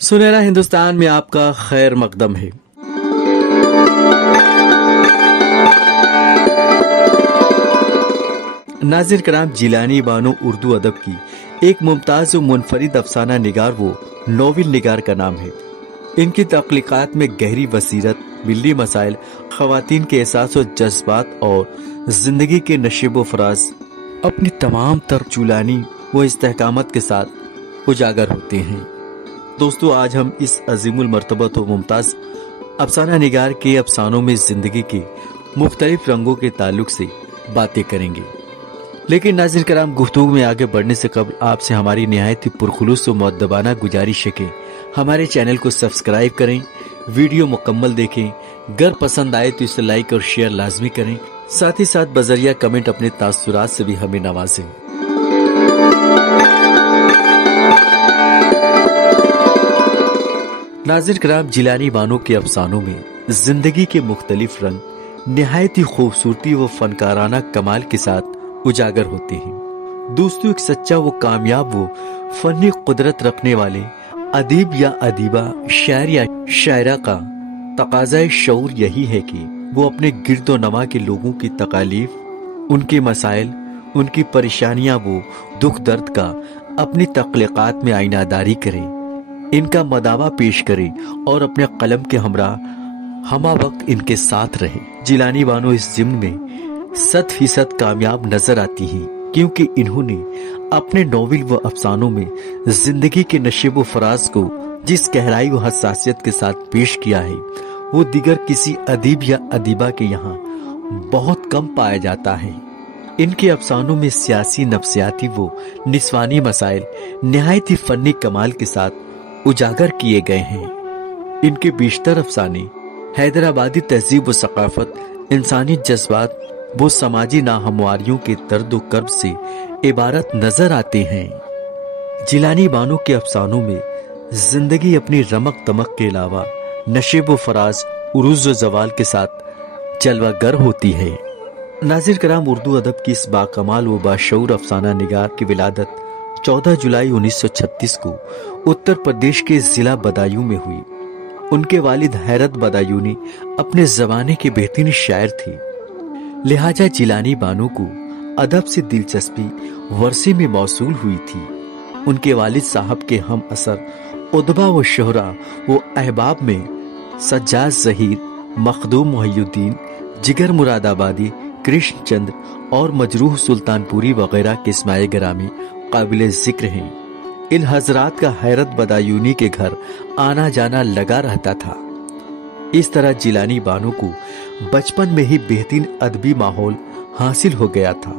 सुनहरा हिंदुस्तान में आपका खैर मकदम है। नाज़िर कराम, जिलानी बानो उर्दू अदब की एक मुमताज व मुनफरिद अफसाना निगार व नोवेल निगार का नाम है। इनकी तख्लीकात में गहरी बसीरत, मिली मसाइल, खवातीन के एहसास और जज्बात और जिंदगी के नशेब व फराज अपनी तमाम तर चुलानी व इस्तेहकामत के साथ उजागर होते हैं। दोस्तों, आज हम इस अजीमुल मर्तबत व मुमताज अफसाना निगार के अफसानों में जिंदगी के मुख्तलिफ रंगों के ताल्लुक से बातें करेंगे। लेकिन नाज़िर कराम, गुफ्तगू में आगे बढ़ने से कबल आपसे हमारी निहायत ही पुरखुलूस व मुअद्दबाना गुजारिश है कि हमारे चैनल को सब्सक्राइब करें, वीडियो मुकम्मल देखें, अगर पसंद आए तो इसे लाइक और शेयर लाजमी करें, साथ ही साथ बजरिया कमेंट अपने तासुरात से भी हमें नवाजें। नाज़िर कराम, जिलानी बानो के अफसानों में जिंदगी के मुख्तलिफ रंग निहायत ही खूबसूरती व फनकाराना कमाल के साथ उजागर होते हैं। दोस्तों, एक सच्चा व कामयाब व फनी कुदरत रखने वाले अदीब या अदीबा, शायर या शायरा का तकाज़ा शऊर यही है कि वो अपने गिरदो नवा के लोगों की तकालीफ, उनके मसाइल, उनकी परेशानियां वो दुख दर्द का अपनी तख्लीकात में आईनादारी करें, इनका मदावा पेश करें और अपने कलम के हमरा हमा वक्त इनके साथ रहे। जिलानी बानो इस जिम्न में 100% कामयाब नजर आती हैं, क्योंकि इन्होंने अपने नोवेल व अफसानों में जिंदगी के नशेब व फराज को जिस गहराई व हसासियत के साथ पेश किया है, वो दिगर किसी अदीब या अदीबा के यहाँ बहुत कम पाया जाता है। इनके अफसानों में सियासी, नफ्सियाती व निस्वानी मसाइल निहायत ही फनी कमाल के साथ उजागर किए गए हैं। इनके बेशतर अफसाने हैदराबादी तहजीब व सकाफत, इंसानी जज्बात वो समाजी नाहमवारियों के दर्द व कर्ब से इबारत नजर आते हैं। जिलानी बानो के अफसानों में जिंदगी अपनी रमक दमक के अलावा नशेब व फराज, उरूज व जवाल के साथ जलवागर होती है। नाज़िर कराम, उर्दू अदब की इस बाकमाल व बाशऊर अफसाना निगार की विलादत 14 जुलाई 1936 को उत्तर प्रदेश के जिला बदायूं में हुई। उनके वालिद हैरत बदायूनी अपने जमाने के बेहतरीन शायर थे, लिहाजा जिलानी बानो को अदब से दिलचस्पी वर्षे में मौसूल हुई थी। उनके वालिद साहब के हम असर उदबा व शोहरा व अहबाब में सज्जाद ज़हीर, मखदूम मुहियुद्दीन, जिगर मुरादाबादी, कृष्ण चंद्र और मजरूह सुल्तानपुरी वगैरह के इस्माए गिरामी काबिल जिक्र हैं। इन हजरात का हैरत बदायूनी के घर आना जाना लगा रहता था। इस तरह जिलानी बानो को बचपन में ही बेहतरीन अदबी माहौल हासिल हो गया था।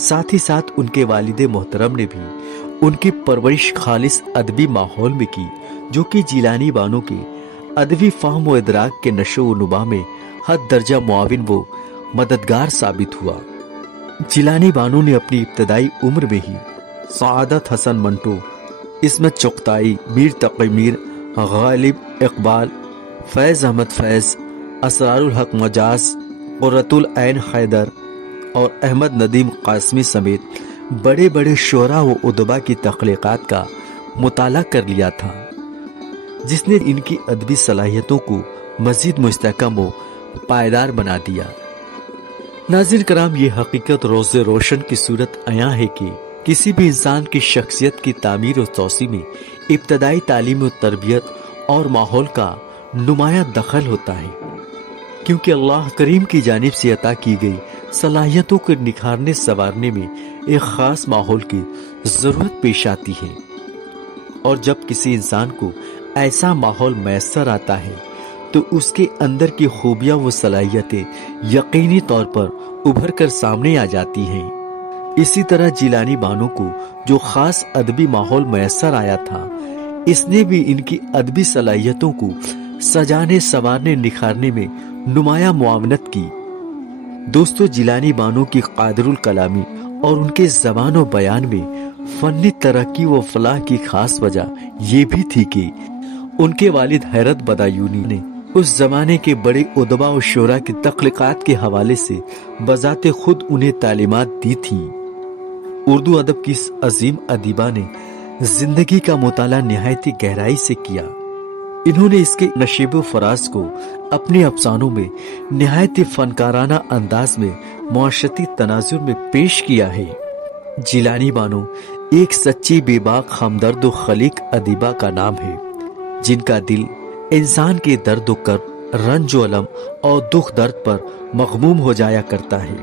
साथ ही साथ उनके वालिदे मोहतरम ने भी उनकी परवरिश खालिस अदबी माहौल में की, जो कि जिलानी बानो के अदबी फ़हम व इदराक के नशो व नुमा में हद दर्जा मुआविन व मददगार साबित हुआ। जिलानी बानो ने अपनी इब्तदाई उम्र में ही सआदत हसन मंटो, इस्मत चुगताई, मीर तक़ी मीर, गालिब इकबाल, फैज़ अहमद फैज़, असरारुल हक मजाज, कुर्रतुल ऐन हैदर और अहमद नदीम कासमी समेत बड़े बड़े शोरा व उदबा की तख्लीकात का मुताला कर लिया था, जिसने इनकी अदबी सलाहियतों को मजीद मुस्तहकम व पायदार बना दिया। नाज़िर कराम, ये हकीकत रोज़े रोशन की सूरत आया है कि किसी भी इंसान की शख्सियत की तामीर और तौसी में इब्तदाई तालीम और तरबियत और माहौल का नुमाया दखल होता है, क्योंकि अल्लाह करीम की जानिब से अता की गई सलाहियतों को निखारने संवारने में एक खास माहौल की जरूरत पेश आती है। और जब किसी इंसान को ऐसा माहौल मैसर आता है तो उसके अंदर की खूबियां व सलाहियतें यकीनी तौर पर उभर कर सामने आ जाती हैं। इसी तरह जिलानी बानो को जो खास अदबी माहौल मैसर आया था, इसने भी इनकी अदबी सलाहियतों को सजाने संवारने निखारने में नुमाया मुआवनत की। दोस्तों, जिलानी बानो की कादरुल कलामी और उनके ज़बान व बयान में फनी तरक्की व फलाह की खास वजह ये भी थी कि उनके वालिद हैरत बदायूनी ने उस जमाने के बड़े उदबा और शोरा की तख्लीकात के हवाले से बजाते खुद उन्हें तालीमात दी थी। उर्दू अदब की इस अजीम अदीबा ने जिंदगी का मुताला निहायती गहराई से किया। इन्होंने इसके नशीब फराज को अपने अफसानों में निहायत फनकाराना अंदाज में मुआशरती तनाजुर में पेश किया है। जिलानी बानो एक सच्ची बेबाक हमदर्द खलीक अदीबा का नाम है, जिनका दिल इंसान के दर्द कर्ब, रंज अलम और दुख दर्द पर मगमूम हो जाया करता है।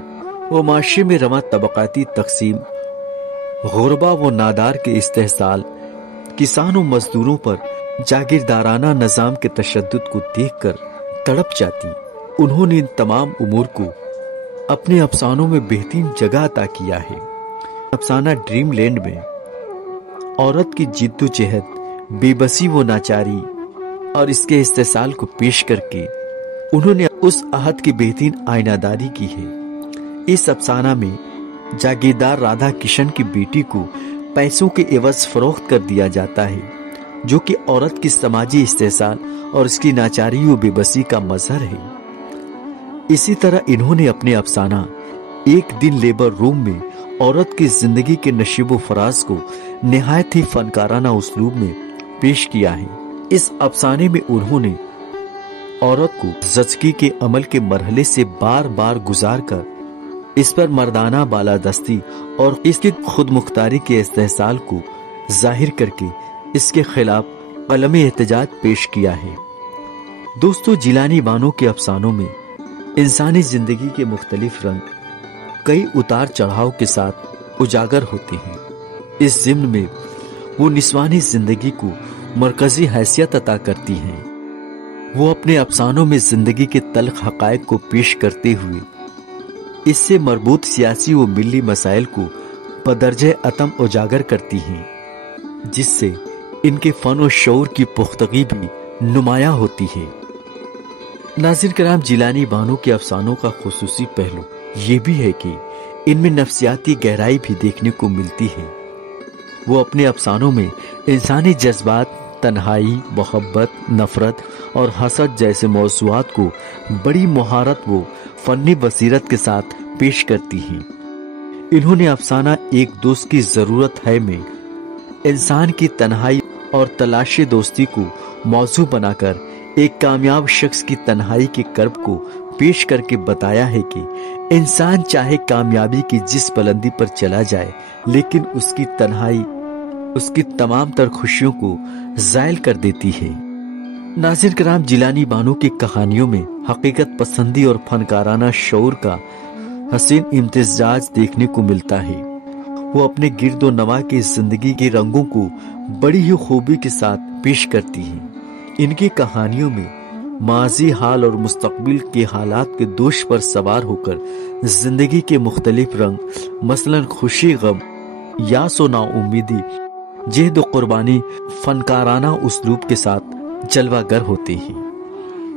वो माशरे में रवा तबकाती तकसीम, गुरबा व नादार के इस्तेहसाल, किसान और मजदूरों पर जागीरदाराना निजाम के तशद्दुद को देखकर तड़प जाती। उन्होंने इन तमाम उमूर को अपने अफसानों में बेहतरीन जगह अता किया है। अफसाना ड्रीम लैंड में औरत की जिद्दोजहद, बेबसी व नाचारी और इसके इस्तेसाल को पेश करके उन्होंने उस अहद की बेहतरीन आईनादारी की है। इस अफसाना में जागीरदार राधा किशन की बेटी को पैसों के एवज फरोख्त कर दिया जाता है, जो कि औरत की समाजी इस्तेसाल और इसकी नाचारी व बेबसी का मजहर है। इसी तरह इन्होंने अपने अफसाना एक दिन लेबर रूम में औरत की जिंदगी के नशीब फराज को निहायत ही फनकाराना उसलूब में पेश किया है। इस अफसाने में उन्होंने औरत को ज़चगी के अमल के मरहले से बार बार गुजार कर इस पर मर्दाना बालादस्ती और इसकी खुद मुख्तारी के इस्तेहसाल को जाहिर करके इसके खिलाफ कलम एहतजाज पेश किया है। दोस्तों, जिलानी बानो के अफसानों में इंसानी जिंदगी के मुख्तलिफ रंग कई उतार चढ़ाव के साथ उजागर होते हैं। इस ज़िम्न में वो निस्वानी जिंदगी को मरकजी हैसियत अता करती हैं। वो अपने अफसानों में जिंदगी के तल्ख हक़ाइक़ को पेश करते हुए इससे मरबूत सियासी व मिली मसाइल को बदरजे अतम उजागर करती हैं, जिससे इनके फन और शऊर की पुख्तगी भी नुमायां होती है। नाज़रीन कराम, जिलानी बानो के अफसानों का खुसूसी पहलू ये भी है कि इनमें नफ्सियाती गहराई भी देखने को मिलती है। वो अपने अफसानों में इंसानी जज्बात, तन्हाई, मोहब्बत, नफरत और हसद जैसे मौज़ूआत को बड़ी महारत व फन्नी बसीरत के साथ पेश करती हैं। इन्होंने अफसाना एक दोस्त की ज़रूरत है में इंसान की तन्हाई और तलाशी दोस्ती को मौजू बनाकर एक कामयाब शख्स की तन्हाई के कर्ब को पेश करके बताया है कि इंसान चाहे कामयाबी की जिस बुलंदी पर चला जाए, लेकिन उसकी तन्हाई उसकी तमाम तर खुशियों को ज़ायल कर देती है। नाज़रीन कराम, जिलानी बानो की कहानियों में हकीकत पसंदी और फनकाराना शऊर का हसीन इम्तिजाज देखने को मिलता है। वो अपने गिरदो नवा की जिंदगी के रंगों को बड़ी ही खूबी के साथ पेश करती हैं। इनकी कहानियों में माजी, हाल और मुस्तकबिल के हालात के दोष पर सवार होकर जिंदगी के मुख्तलिफ रंग, मसलन खुशी, गम, यास व नाउम्मीदी, जेहद व कुर्बानी फनकाराना उसलूब के साथ जलवागर होते हैं।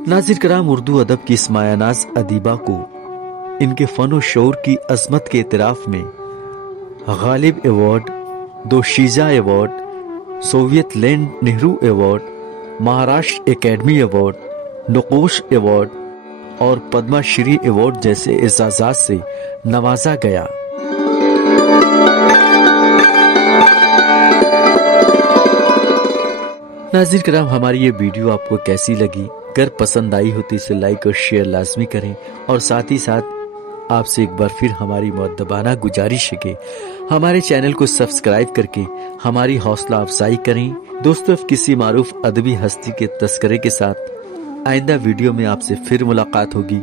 नाज़रीन कराम, उर्दू अदब की इस मायानाज अदीबा को इनके फन व शऊर की अजमत के इतराफ में Ghalib award, Doshiza award, Soviet land Nehru award, Maharashtra academy award, Nuqoosh award और पद्मा श्री अवार्ड जैसे एजाज़ात से नवाजा गया। नाज़रीन कराम, हमारी ये वीडियो आपको कैसी लगी? अगर पसंद आई हो तो इसे लाइक और शेयर लाजमी करें, और साथ ही साथ आपसे एक बार फिर हमारी मुअद्दबाना गुजारिश है कि हमारे चैनल को सब्सक्राइब करके हमारी हौसला अफजाई करें। दोस्तों, किसी मारूफ अदबी हस्ती के तस्करे के साथ आइंदा वीडियो में आपसे फिर मुलाकात होगी।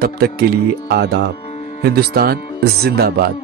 तब तक के लिए आदाब। हिंदुस्तान जिंदाबाद।